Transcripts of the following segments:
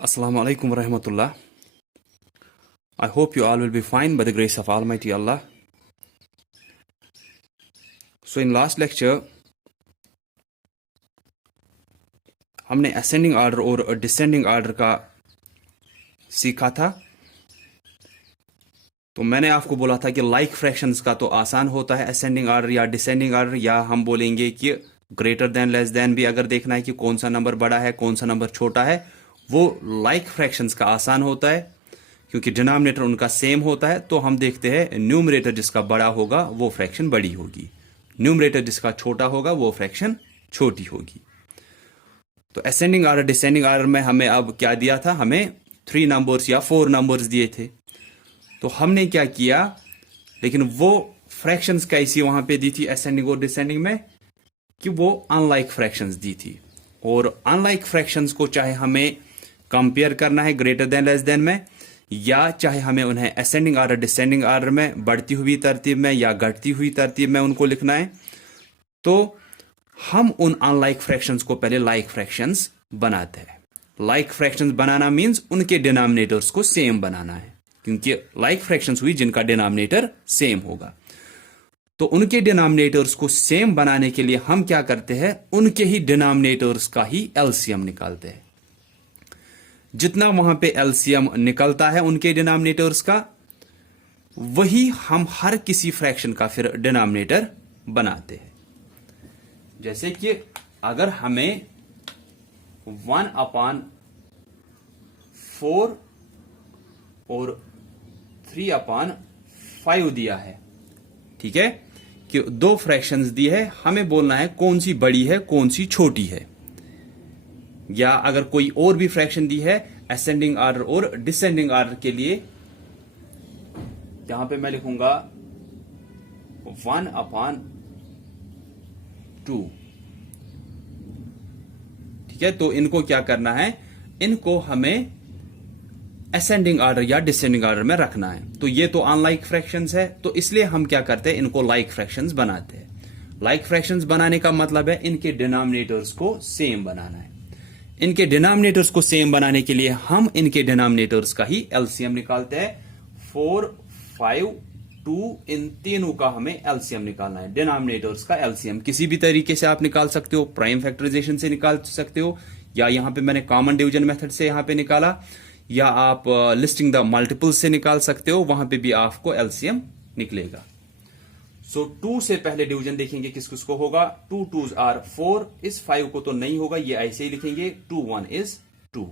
Assalamu alaikum wa rahmatullah. I hope you all will be fine by the grace of Almighty Allah. So in last lecture हमने ascending order और descending order का सीखा था। तो मैंने आपको बोला था कि लाइक फ्रैक्शंस का तो आसान होता है असेंडिंग ऑर्डर या डिसेंडिंग ऑर्डर, या हम बोलेंगे कि ग्रेटर देन लेस देन भी अगर देखना है कि कौन सा नंबर बड़ा है कौन सा नंबर छोटा है, वो लाइक फ्रैक्शंस का आसान होता है क्योंकि डिनोमिनेटर उनका सेम होता है। तो हम देखते हैं न्यूमरेटर जिसका बड़ा होगा वो फ्रैक्शन बड़ी होगी, न्यूमरेटर जिसका छोटा होगा वो फ्रैक्शन छोटी होगी। तो असेंडिंग ऑर्डर डिसेंडिंग ऑर्डर में हमें अब क्या दिया था, हमें 3 नंबर्स या 4 नंबर्स दिए थे। तो हमने क्या किया, लेकिन वो फ्रैक्शंस कैसी वहां पे दी थी असेंडिंग और डिसेंडिंग में कि वो अनलाइक फ्रैक्शंस दी थी। और अनलाइक फ्रैक्शंस को चाहे हमें कंपेयर करना है ग्रेटर देन लेस देन में, या चाहे हमें उन्हें असेंडिंग ऑर्डर डिसेंडिंग ऑर्डर में बढ़ती हुई तरतीब में या घटती हुई तरतीब में उनको लिखना है, तो हम उन अनलाइक फ्रैक्शंस को पहले लाइक फ्रैक्शंस बनाते हैं। लाइक फ्रैक्शंस बनाना मींस उनके डिनोमिनेटर्स को सेम बनाना है, क्योंकि लाइक फ्रैक्शंस हुई जिनका डिनोमिनेटर सेम होगा। तो उनके डिनोमिनेटर्स को सेम बनाने के लिए हम क्या करते हैं, उनके ही डिनोमिनेटर्स का ही एलसीएम निकालते हैं। जितना वहां पे एलसीएम निकलता है उनके डिनोमिनेटर्स का, वही हम हर किसी फ्रैक्शन का फिर डिनोमिनेटर बनाते हैं। जैसे कि अगर हमें 1/4 और 3/5 दिया है, ठीक है, कि 2 फ्रैक्शंस दी है, हमें बोलना है कौन सी बड़ी है कौन सी छोटी है। या अगर कोई और भी फ्रैक्शन दी है असेंडिंग ऑर्डर और डिसेंडिंग ऑर्डर के लिए, यहां पे मैं लिखूंगा 1/2, ठीक है। तो इनको क्या करना है, इनको हमें असेंडिंग ऑर्डर या डिसेंडिंग ऑर्डर में रखना है। तो ये तो अनलाइक फ्रैक्शंस है, तो इसलिए हम क्या करते हैं, इनको लाइक फ्रैक्शंस बनाते हैं। लाइक फ्रैक्शंस बनाने का मतलब है इनके डिनोमिनेटर्स को सेम बनाना है। इनके डिनोमिनेटर्स को सेम बनाने के लिए हम इनके डिनोमिनेटर्स का ही एलसीएम निकालते हैं। 4, 5, 2, इन तीनों का हमें एलसीएम निकालना है। डिनोमिनेटर्स का एलसीएम किसी भी तरीके से आप निकाल सकते हो, प्राइम फैक्टराइजेशन से निकाल सकते हो, या यहां पे मैंने कॉमन डिवीजन मेथड से यहां पे निकाला, या आप लिस्टिंग द मल्टीपल्स से निकाल सकते हो, वहां पे भी आपको एलसीएम निकलेगा। सो 2 से पहले डिवीजन देखेंगे किस किस को होगा। 2 2s आर 4, इस 5 को तो नहीं होगा, ये ऐसे ही लिखेंगे 2 1 इज 2।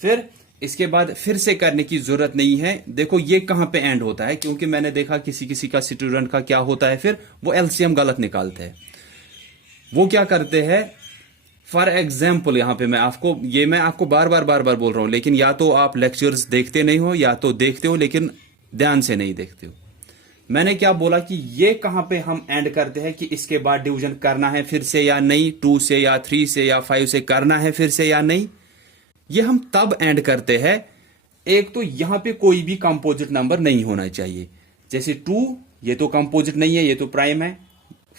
फिर इसके बाद फिर से करने की जरूरत नहीं है। देखो ये कहां पे एंड होता है, क्योंकि मैंने देखा किसी किसी का स्टूडेंट का क्या होता है, फिर वो एलसीएम गलत निकालते हैं। वो क्या करते हैं, फॉर एग्जाम्पल यहां पे मैं आपको बार बार बोल रहा हूं, लेकिन या तो आप लेक्चर्स देखते नहीं हो या तो देखते हो लेकिन ध्यान से नहीं देखते हो। मैंने क्या बोला कि ये कहां पे हम एंड करते हैं कि इसके बाद डिवीजन करना है फिर से या नहीं, 2 से या 3 से या 5 से करना है फिर से या नहीं, ये हम तब एंड करते हैं, एक तो यहां पे कोई भी कंपोजिट नंबर नहीं होना चाहिए। जैसे 2 ये तो कंपोजिट नहीं है, ये तो प्राइम है।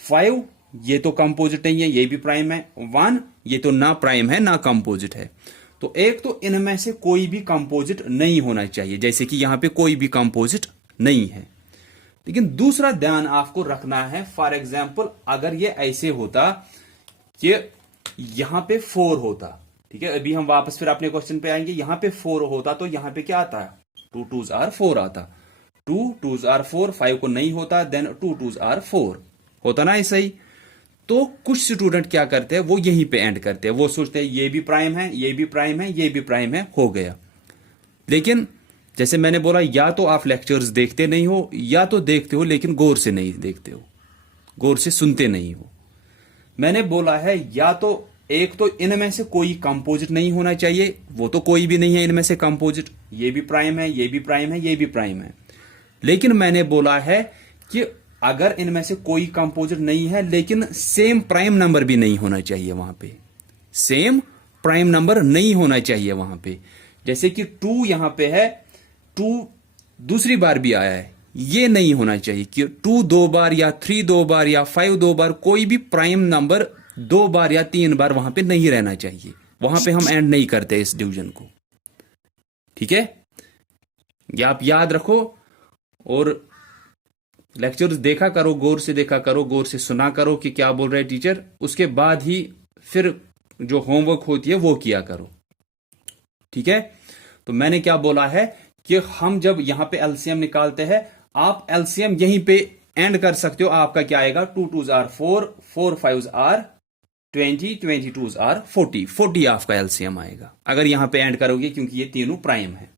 5 ये तो कंपोजिट नहीं है, ये भी प्राइम है। 1 ये तो ना प्राइम है ना कंपोजिट है। तो एक तो इनमें से कोई भी कंपोजिट नहीं होना चाहिए, जैसे कि यहां पे कोई भी कंपोजिट नहीं है। लेकिन दूसरा ध्यान आपको रखना है, फॉर एग्जाम्पल अगर ये ऐसे होता कि यहां पे 4 होता, ठीक है, अभी हम वापस फिर अपने क्वेश्चन पे आएंगे, यहां पे 4 होता तो यहां पे क्या आता है, 2 2s आर 4 आता, 2 2s आर 4, 5 को नहीं होता, देन 2 2s आर 4 होता ना, ऐसा ही। तो कुछ स्टूडेंट क्या करते हैं, वो यहीं पे एंड करते हैं, वो सोचते हैं ये भी प्राइम है ये भी प्राइम है ये भी प्राइम है, हो गया। लेकिन जैसे मैंने बोला, या तो आप लेक्चर्स देखते नहीं हो या तो देखते हो लेकिन गौर से नहीं देखते हो, गौर से सुनते नहीं हो। मैंने बोला है या तो एक तो इनमें से कोई कंपोजिट नहीं होना चाहिए, वो तो कोई भी नहीं है इनमें से कंपोजिट, ये भी प्राइम है ये भी प्राइम है ये भी प्राइम है। लेकिन मैंने बोला है कि अगर इनमें से कोई कंपोजिट नहीं है लेकिन सेम प्राइम नंबर भी नहीं होना चाहिए वहां पे, सेम प्राइम नंबर नहीं होना चाहिए वहां पे। जैसे कि 2 यहां पे है, 2 दूसरी बार भी आया है, ये नहीं होना चाहिए कि 2 2 बार या 3 2 बार या 5 2 बार, कोई भी प्राइम नंबर 2 बार या 3 बार वहां पे नहीं रहना चाहिए। वहां पे हम एंड नहीं करते इस डिवीजन को। ठीक है, ये आप याद रखो और लेक्चर्स देखा करो, गौर से देखा करो, गौर से सुना करो कि क्या बोल रहे हैं टीचर, उसके बाद ही फिर जो होमवर्क होती है वो किया करो। ठीक है, तो मैंने क्या बोला है कि हम जब यहां पे एलसीएम निकालते हैं, आप एलसीएम यहीं पे एंड कर सकते हो। आपका क्या आएगा, 2 2s are 4, 4 5s are 20, 22s are 40, 40 आपका एलसीएम आएगा अगर यहां पे एंड करोगे, क्योंकि ये तीनों प्राइम है।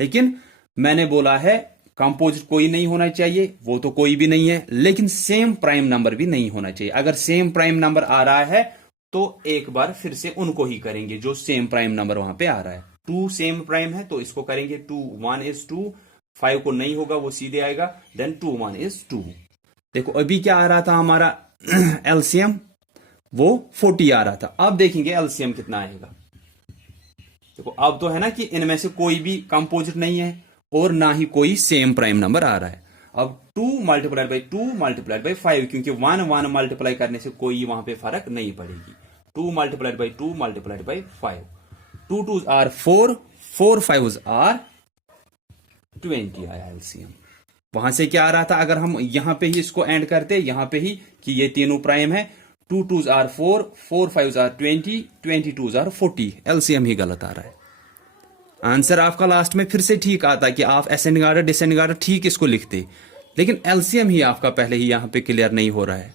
लेकिन मैंने बोला है कंपोजिट कोई नहीं होना चाहिए, वो तो कोई भी नहीं है, लेकिन सेम प्राइम नंबर भी नहीं होना चाहिए। अगर सेम प्राइम नंबर आ रहा है तो एक बार फिर से उनको ही करेंगे जो सेम प्राइम नंबर वहां पे आ रहा है। 2 सेम प्राइम है तो इसको करेंगे 2, 1 is 2, 5 को नहीं होगा, वो सीधे आएगा, देन 2 1 is 2। देखो अभी क्या आ रहा था हमारा एलसीएम, वो 40 आ रहा था। अब देखेंगे एलसीएम कितना आएगा। देखो अब तो है ना कि इनमें से कोई भी कंपोजिट नहीं है और ना ही कोई सेम प्राइम नंबर आ रहा है। अब 2 मल्टीप्लाइड बाई 2 मल्टीप्लाइड बाई 5, क्योंकि 1 1 मल्टीप्लाई करने से कोई वहां पे फर्क नहीं पड़ेगी। 2 multiplied by 2 multiplied by 5, 2 2s are 4, 4 5s are 20 आया एलसीएम। वहां से क्या आ रहा था, अगर हम यहां पे ही इसको एंड करते, यहां पे ही कि ये तीनों प्राइम है, 2 2s are 4, 4 5s are 20, 22s are 40, LCM ही गलत आ रहा है। आंसर आपका लास्ट में फिर से ठीक आता कि आप असेंडिंग ऑर्डर डिसेंडिंग ऑर्डर ठीक इसको लिखते, लेकिन एलसीएम ही आपका पहले ही यहां पे क्लियर नहीं हो रहा है।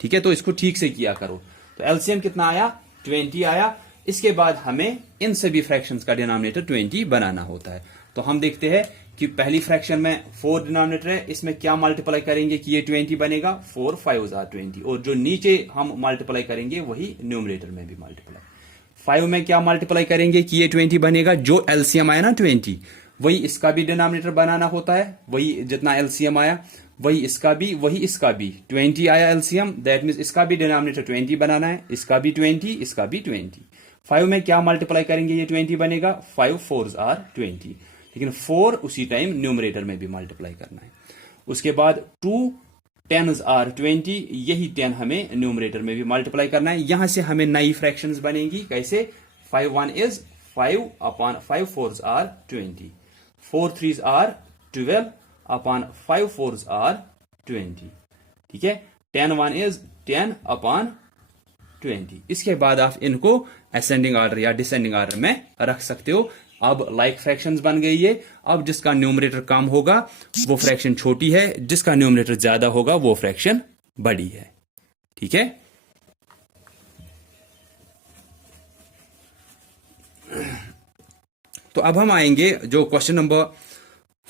ठीक है, तो इसको ठीक से किया करो। तो एलसीएम कितना आया, 20 आया। इसके बाद हमें इन सभी फ्रैक्शंस का डिनोमिनेटर 20 बनाना होता है। तो हम देखते हैं कि पहली फ्रैक्शन में 4 डिनोमिनेटर है, इसमें क्या मल्टीप्लाई करेंगे कि ये 20 बनेगा, 4 5s आर 20, और जो नीचे हम मल्टीप्लाई करेंगे वही न्यूमरेटर में भी मल्टीप्लाई। 5 में क्या मल्टीप्लाई करेंगे कि ये 20 बनेगा, जो एलसीएम आया ना 20, वही इसका भी डिनोमिनेटर बनाना होता है, वही जितना एलसीएम आया वही इसका भी, वही इसका भी 20 आया एलसीएम, दैट मीन्स इसका भी डिनोमिनेटर 20 बनाना है, इसका भी 20, इसका भी 20। 5 में क्या मल्टीप्लाई करेंगे, ये 20 बनेगा, 5 4s आर 20, लेकिन 4 उसी टाइम न्यूमरेटर में भी मल्टीप्लाई करना है। उसके बाद 2 10s आर 20, यही 10 हमें न्यूमरेटर में भी मल्टीप्लाई करना है। यहां से हमें नई फ्रैक्शंस बनेंगी, कैसे, 5 1 is 5 upon 5 4s are 20, 4 3s are 12 upon 5 4s are 20। ठीक है, 10 1 is 10 upon 20। इसके बाद आप इनको असेंडिंग ऑर्डर या डिसेंडिंग ऑर्डर में रख सकते हो। अब लाइक फ्रैक्शंस बन गई है। अब जिसका न्यूमरेटर कम होगा वो फ्रैक्शन छोटी है, जिसका न्यूमरेटर ज्यादा होगा वो फ्रैक्शन बड़ी है। ठीक है, तो अब हम आएंगे जो क्वेश्चन नंबर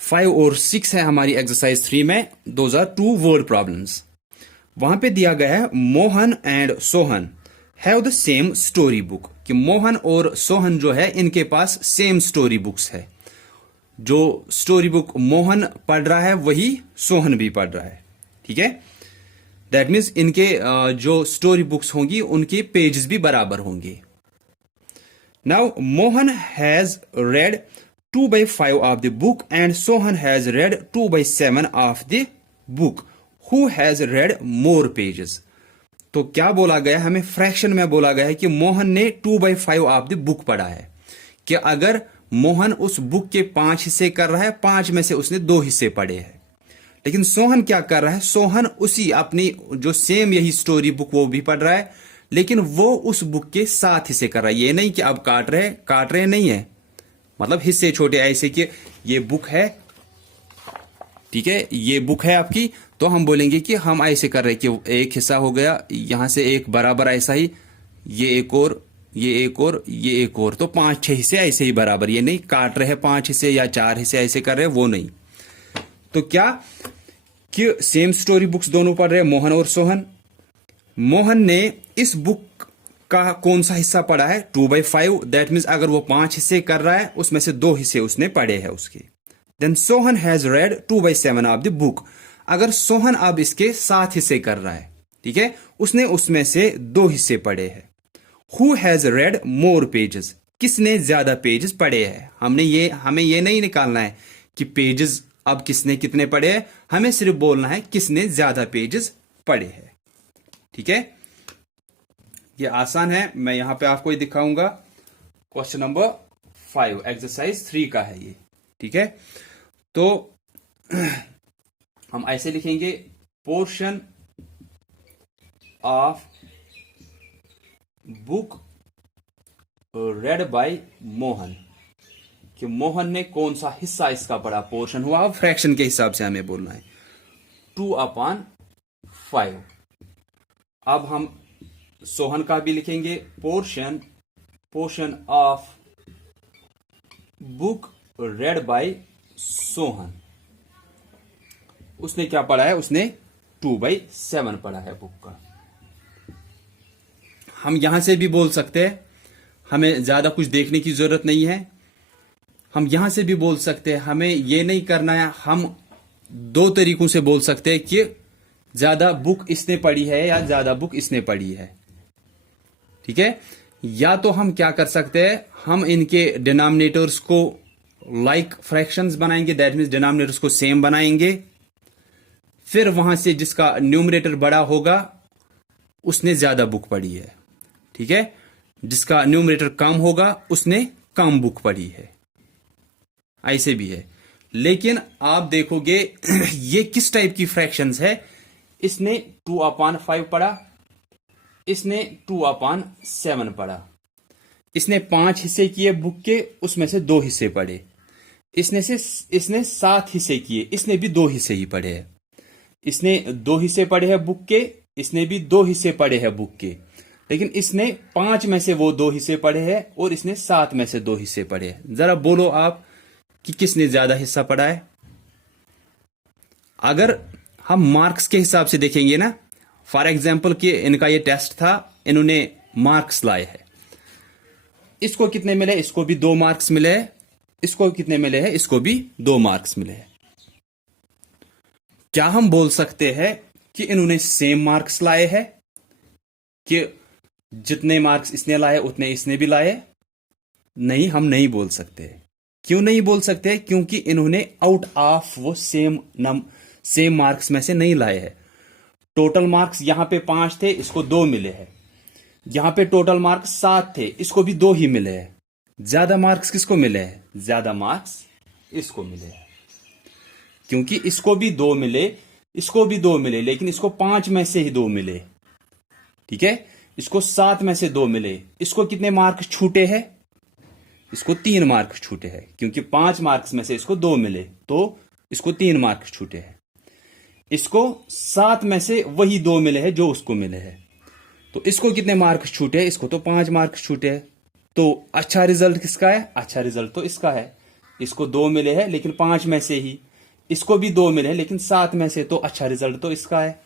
5 और 6 है हमारी एक्सरसाइज 3 में। Those are 2 word problems. वहां पे दिया गया है Mohan and Sohan have the same story book, कि मोहन और सोहन जो है इनके पास सेम स्टोरी बुक्स है। जो स्टोरी बुक मोहन पढ़ रहा है वही सोहन भी पढ़ रहा है। ठीक है, दैट मीन्स इनके जो स्टोरी बुक्स होंगी उनके पेजेस भी बराबर होंगे। Now Mohan has red 2/5 of the book and Sohan has read 2/7 of the book. Who has red more pages. तो क्या बोला गया, हमें फ्रैक्शन में बोला गया है कि मोहन ने 2/5 ऑफ द बुक पढ़ा है, कि अगर मोहन उस बुक के 5 हिस्से कर रहा है, 5 में से उसने 2 हिस्से पढ़े हैं। लेकिन सोहन क्या कर रहा है, सोहन उसी अपनी जो सेम यही स्टोरी बुक वो भी पढ़ रहा है, लेकिन वो उस बुक के 7 हिस्से कर रहा है। ये नहीं कि अब काट रहे नहीं है, मतलब हिस्से छोटे, ऐसे कि ये बुक है, ठीक है, ये बुक है आपकी, तो हम बोलेंगे कि हम ऐसे कर रहे हैं कि एक हिस्सा हो गया, यहां से एक बराबर ऐसा ही, ये एक और, ये एक और, ये एक और, तो 5-6 हिस्से ऐसे ही बराबर। ये नहीं काट रहे 5 हिस्से या 4 हिस्से ऐसे कर रहे, वो नहीं। तो क्या कि सेम स्टोरी बुक्स दोनों पढ़ रहे, मोहन और सोहन। मोहन ने इस बुक का कौन सा हिस्सा पढ़ा है, 2/5, दैट मीन्स अगर वो 5 हिस्से कर रहा है उसमें से 2 हिस्से उसने पढ़े हैं उसके। Then Sohan has read 2/7 of the book. अगर सोहन अब इसके 7 हिस्से कर रहा है, ठीक है, उसने उसमें से 2 हिस्से पढ़े हैं। Who has red more pages, किसने ज्यादा पेजेस पढ़े हैं। हमें ये नहीं निकालना है कि पेजेस अब किसने कितने पढ़े हैं, हमें सिर्फ बोलना है किसने ज्यादा पेजेस पढ़े हैं। ठीक है, ये आसान है, मैं यहां पे आपको दिखाऊंगा। क्वेश्चन नंबर 5 एक्सरसाइज 3 का है ये, ठीक है। तो हम ऐसे लिखेंगे, portion of book read by Mohan, कि मोहन ने कौन सा हिस्सा इसका पढ़ा, पोर्शन हुआ, अब फ्रैक्शन के हिसाब से हमें बोलना है 2/5। अब हम सोहन का भी लिखेंगे, portion of book read by Sohan, उसने क्या पढ़ा है, उसने 2/7 पढ़ा है बुक का। हम यहां से भी बोल सकते हैं, हमें ज्यादा कुछ देखने की जरूरत नहीं है, हम यहां से भी बोल सकते हैं, हमें यह नहीं करना है, हम दो तरीकों से बोल सकते हैं कि ज्यादा बुक इसने पढ़ी है या ज्यादा बुक इसने पढ़ी है, ठीक है। या तो हम क्या कर सकते हैं, हम इनके डिनोमिनेटर्स को लाइक फ्रैक्शंस बनाएंगे, दैट मीन्स डिनोमिनेटर्स को सेम बनाएंगे, फिर वहां से जिसका न्यूमरेटर बड़ा होगा उसने ज्यादा बुक पढ़ी है, ठीक है। जिसका न्यूमरेटर कम होगा उसने कम बुक पढ़ी है, ऐसे भी है। लेकिन आप देखोगे ये किस टाइप की फ्रैक्शंस है, इसने 2/5 पढ़ा, इसने 2/7 पढ़ा, इसने 5 हिस्से किए बुक के, उसमें से 2 हिस्से पढ़े, इसने 7 हिस्से किए, इसने भी 2 हिस्से ही पढ़े हैं, इसने 2 हिस्से पढ़े हैं बुक के, इसने भी 2 हिस्से पढ़े हैं बुक के, लेकिन इसने 5 में से वो 2 हिस्से पढ़े हैं और इसने 7 में से 2 हिस्से पढ़े हैं। जरा बोलो आप कि किसने ज्यादा हिस्सा पढ़ा है। अगर हम मार्क्स के हिसाब से देखेंगे ना, फॉर एग्जाम्पल कि इनका ये टेस्ट था, इन्होंने मार्क्स लाए हैं, इसको कितने मिले, इसको भी 2 मार्क्स मिले हैं, इसको कितने मिले हैं, इसको भी 2 मार्क्स मिले हैं। क्या हम बोल सकते हैं कि इन्होंने सेम मार्क्स लाए हैं, कि जितने मार्क्स इसने लाए उतने इसने भी लाए? नहीं, हम नहीं बोल सकते। क्यों नहीं बोल सकते? क्योंकि इन्होंने आउट ऑफ वो सेम मार्क्स में से नहीं लाए हैं। टोटल मार्क्स यहां पे 5 थे, इसको 2 मिले हैं। यहां पे टोटल मार्क्स 7 थे, इसको भी 2 ही मिले हैं। ज्यादा मार्क्स किसको मिले हैं? ज्यादा मार्क्स इसको मिले हैं, क्योंकि इसको भी 2 मिले, इसको भी 2 मिले, लेकिन इसको 5 में से ही 2 मिले, ठीक है। इसको 7 में से 2 मिले, इसको कितने मार्क्स छूटे हैं? इसको 3 मार्क्स छूटे हैं, क्योंकि 5 मार्क्स में से इसको 2 मिले, तो इसको 3 मार्क्स छूटे हैं। इसको 7 में से वही 2 मिले हैं जो उसको मिले हैं, तो इसको कितने मार्क्स छूटे हैं? इसको तो 5 मार्क्स छूटे हैं। तो अच्छा रिजल्ट किसका है? अच्छा रिजल्ट तो इसका है। इसको 2 मिले हैं लेकिन 5 में से ही, इसको भी 2 मिले लेकिन 7 में से, तो अच्छा रिजल्ट तो इसका है,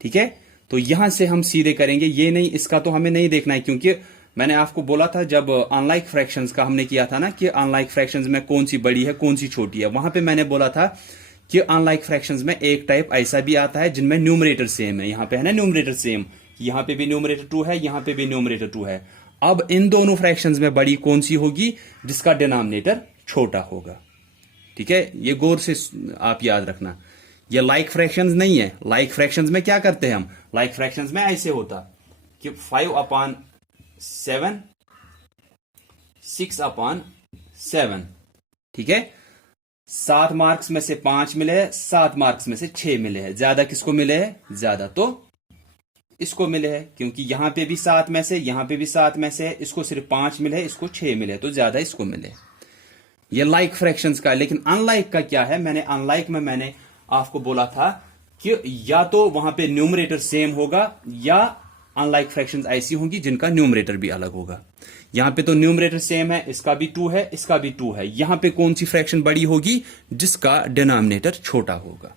ठीक है। तो यहां से हम सीधे करेंगे, ये नहीं, इसका तो हमें नहीं देखना है, क्योंकि मैंने आपको बोला था जब अनलाइक फ्रैक्शंस का हमने किया था ना, कि अनलाइक फ्रैक्शंस में कौन सी बड़ी है कौन सी छोटी है, वहां पे मैंने बोला था कि अनलाइक फ्रैक्शंस में एक टाइप ऐसा भी आता है जिनमें न्यूमरेटर सेम है। यहां पे है ना न्यूमरेटर सेम, यहां पे भी न्यूमरेटर 2 है, यहां पे भी न्यूमरेटर 2 है। अब इन दोनों फ्रैक्शंस में बड़ी कौन सी होगी? जिसका डिनोमिनेटर छोटा होगा, ठीक है। ये गौर से आप याद रखना, ये लाइक फ्रैक्शंस नहीं है। लाइक फ्रैक्शंस में क्या करते हैं हम? लाइक फ्रैक्शंस में ऐसे होता कि 5/7 6/7, ठीक है। 7 मार्क्स में से 5 मिले हैं, 7 मार्क्स में से 6 मिले हैं। ज्यादा किसको मिले हैं? ज्यादा तो इसको मिले हैं, क्योंकि यहां पे भी 7 में से, यहां पे भी 7 में से, इसको सिर्फ 5 मिले, इसको 6 मिले, तो ज्यादा इसको मिले। ये लाइक फ्रैक्शंस का है। लेकिन अनलाइक का क्या है? अनलाइक में मैंने आपको बोला था कि या तो वहां पे न्यूमरेटर सेम होगा, या अनलाइक फ्रैक्शंस ऐसी होंगी जिनका न्यूमरेटर भी अलग होगा। यहां पे तो न्यूमरेटर सेम है, इसका भी 2 है, इसका भी 2 है। यहां पे कौन सी फ्रैक्शन बड़ी होगी? जिसका डिनोमिनेटर छोटा होगा।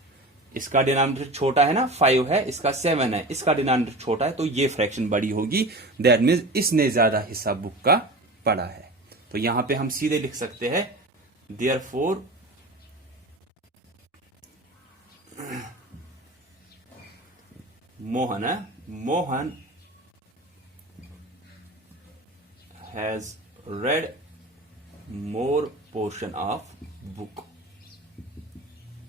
इसका डिनोमिनेटर छोटा है ना, 5 है, इसका 7 है, इसका डिनोमिनेटर छोटा है, तो ये फ्रैक्शन बड़ी होगी। दैट मीन्स इसने ज्यादा हिस्सा बुक का पढ़ा है। तो यहां पे हम सीधे लिख सकते हैं, therefore Mohan has read more portion of book,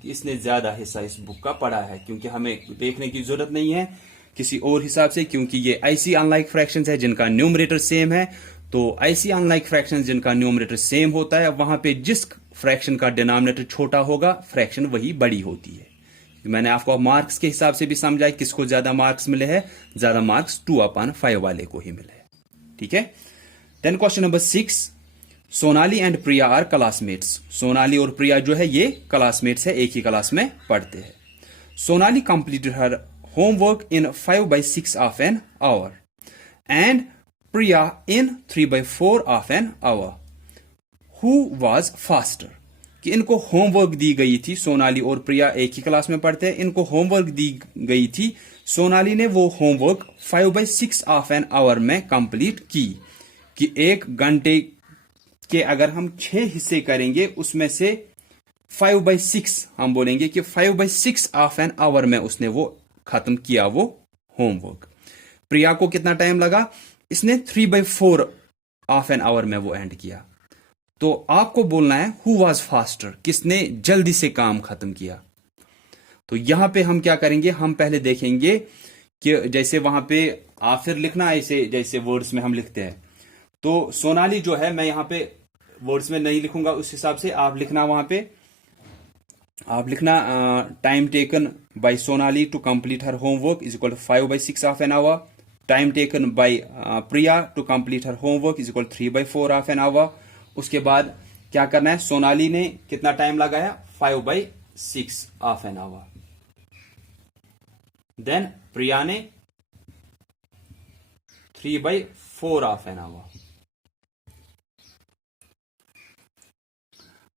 कि इसने ज्यादा हिस्सा इस बुक का पढ़ा है। क्योंकि हमें देखने की जरूरत नहीं है किसी और हिसाब से, क्योंकि ये ऐसी अनलाइक फ्रैक्शंस है जिनका न्यूमरेटर सेम है, तो ऐसी अनलाइक फ्रैक्शन जिनका न्यूमरेटर सेम होता है, वहां पे जिस फ्रैक्शन का डिनोमिनेटर छोटा होगा फ्रैक्शन वही बड़ी होती है। मैंने आपको मार्क्स के हिसाब से भी समझाया किसको ज्यादा मार्क्स मिले हैं, ज्यादा मार्क्स 2/5 वाले को ही मिले। ठीक है। Then question number 6, Sonali and Priya are classmates. Sonali और प्रिया जो है ये क्लासमेट्स है, एक ही क्लास में पढ़ते हैं। Sonali completed her homework in 5/6 of an our and Priya in 3/4 of an our. Who was faster? कि इनको होमवर्क दी गई थी, सोनाली और प्रिया एक ही क्लास में पढ़ते हैं, इनको होमवर्क दी गई थी। सोनाली ने वो होमवर्क 5/6 ऑफ एन आवर में कंप्लीट की। कि 1 घंटे के अगर हम 6 हिस्से करेंगे उसमें से 5/6 हम बोलेंगे कि 5/6 ऑफ एन आवर में उसने वो खत्म किया वो होमवर्क। प्रिया को कितना टाइम लगा? इसने 3/4 ऑफ एन आवर में वो एंड किया। तो आपको बोलना है हु वॉज फास्टर, किसने जल्दी से काम खत्म किया। तो यहां पे हम क्या करेंगे, हम पहले देखेंगे कि जैसे वहां पे आप फिर लिखना ऐसे जैसे वर्ड्स में हम लिखते हैं। तो सोनाली जो है, मैं यहां पे वर्ड्स में नहीं लिखूंगा, उस हिसाब से आप लिखना, वहां पे आप लिखना time taken by Sonali to complete her homework is equal to 5/6 of an hour. Time taken by Priya to complete her homework is equal to 3/4 of an hour. उसके बाद क्या करना है, सोनाली ने कितना टाइम लगाया? 5/6 ऑफ एन आवर। देन प्रिया ने 3/4 of an our.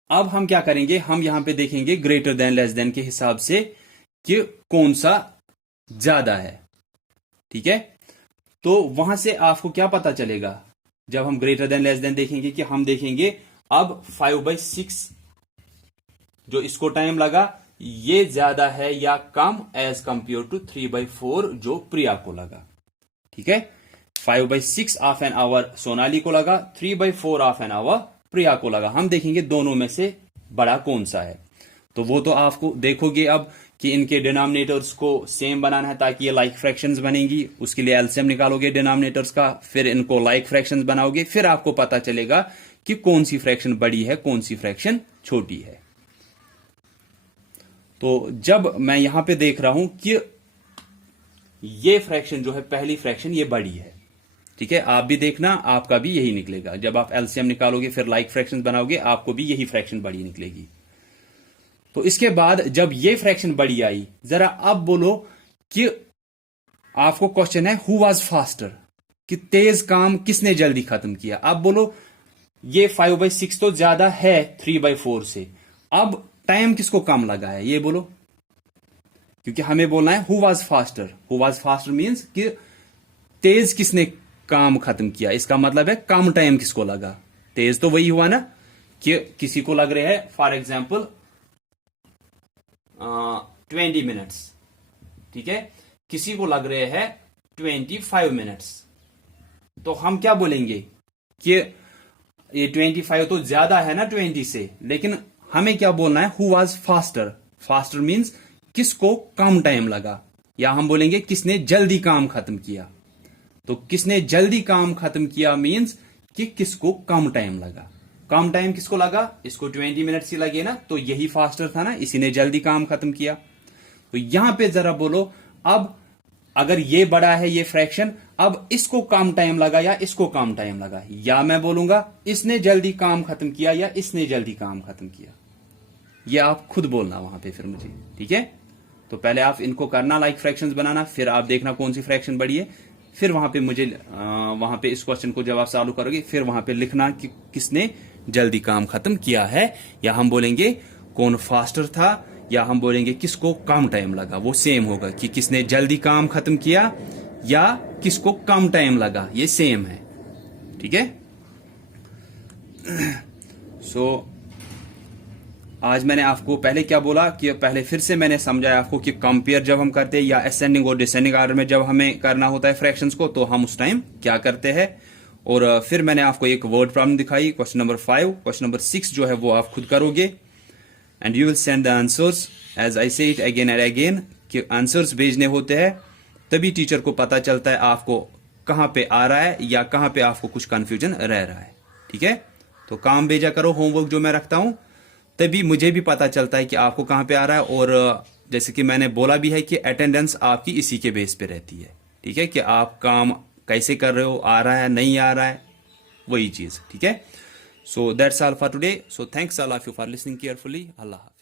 अब हम क्या करेंगे, हम यहां पे देखेंगे ग्रेटर देन लेस देन के हिसाब से कि कौन सा ज्यादा है। ठीक है। तो वहां से आपको क्या पता चलेगा, जब हम ग्रेटर देन लेस देन देखेंगे, कि हम देखेंगे अब 5/6 जो इसको टाइम लगा ये ज्यादा है या कम एज कंपेयर टू 3/4 जो प्रिया को लगा। ठीक है। 5/6 ऑफ एन आवर सोनाली को लगा, 3/4 ऑफ एन आवर प्रिया को लगा। हम देखेंगे दोनों में से बड़ा कौन सा है। तो वो तो आपको देखोगे अब कि इनके डिनोमिनेटर्स को सेम बनाना है ताकि ये लाइक फ्रैक्शंस बनेंगी। उसके लिए एलसीएम निकालोगे डिनोमिनेटर्स का, फिर इनको लाइक फ्रैक्शंस बनाओगे, फिर आपको पता चलेगा कि कौन सी फ्रैक्शन बड़ी है, कौन सी फ्रैक्शन छोटी है। तो जब मैं यहां पे देख रहा हूं कि ये फ्रैक्शन जो है, पहली फ्रैक्शन ये बड़ी है। ठीक है। आप भी देखना, आपका भी यही निकलेगा। जब आप एलसीएम निकालोगे फिर लाइक फ्रैक्शन बनाओगे, आपको भी यही फ्रैक्शन बड़ी निकलेगी। तो इसके बाद जब ये फ्रैक्शन बड़ी आई, जरा अब बोलो कि आपको क्वेश्चन है हु वाज फास्टर, कि तेज काम किसने जल्दी खत्म किया। अब बोलो ये 5/6 तो ज्यादा है 3/4 से, अब टाइम किसको कम लगा है ये बोलो, क्योंकि हमें बोलना है who was faster. Who was faster means कि तेज किसने काम खत्म किया, इसका मतलब है कम टाइम किसको लगा। तेज तो वही हुआ ना कि किसी को लग रहे हैं फॉर एग्जाम्पल 20 मिनट्स। ठीक है। किसी को लग रहे हैं 25 मिनट्स। तो हम क्या बोलेंगे कि ये 25 तो ज्यादा है ना 20 से, लेकिन हमें क्या बोलना है who was faster. Faster means किसको कम टाइम लगा, या हम बोलेंगे किसने जल्दी काम खत्म किया। तो किसने जल्दी काम खत्म किया मींस कि किसको कम टाइम लगा। कम टाइम किसको लगा, इसको 20 मिनट्स ही लगे ना, तो यही फास्टर था ना, इसी ने जल्दी काम खत्म किया। तो यहां पे जरा बोलो, अब अगर ये बड़ा है ये फ्रैक्शन, अब इसको कम टाइम लगा या इसको कम टाइम लगा, या मैं बोलूंगा इसने जल्दी काम खत्म किया या इसने जल्दी काम खत्म किया। ये आप खुद बोलना वहां पे फिर मुझे। ठीक है। तो पहले आप इनको करना लाइक फ्रैक्शंस बनाना, फिर आप देखना कौन सी फ्रैक्शन बड़ी है, फिर वहां पे मुझे वहां पे इस क्वेश्चन को जब आप चालू करोगे फिर वहां पे लिखना कि किसने जल्दी काम खत्म किया है, या हम बोलेंगे कौन फास्टर था, या हम बोलेंगे किसको कम टाइम लगा। वो सेम होगा कि किसने जल्दी काम खत्म किया या किसको कम टाइम लगा, ये सेम है। ठीक है। सो आज मैंने आपको पहले क्या बोला कि पहले फिर से मैंने समझाया आपको कि कंपेयर जब हम करते हैं या असेंडिंग और डिसेंडिंग ऑर्डर में जब हमें करना होता है फ्रैक्शंस को, तो हम उस टाइम क्या करते हैं। और फिर मैंने आपको एक वर्ड प्रॉब्लम दिखाई, क्वेश्चन नंबर 5। क्वेश्चन नंबर 6 जो है वो आप खुद करोगे and you will send the answers as I say it again and again, कि आंसर्स भेजने होते हैं तभी टीचर को पता चलता है आपको कहां पे आ रहा है या कहां पे आपको कुछ कंफ्यूजन रह रहा है। ठीक है, तो काम भेजा करो, होमवर्क जो मैं रखता हूं, तभी मुझे भी पता चलता है कि आपको कहां पे आ रहा है। और जैसे कि मैंने बोला भी है कि अटेंडेंस आपकी इसी के बेस पे रहती है। ठीक है, कि आप काम कैसे कर रहे हो, आ रहा है नहीं आ रहा है, वही चीज। ठीक है, so that's all for today. So thanks all of you for listening carefully. Allah.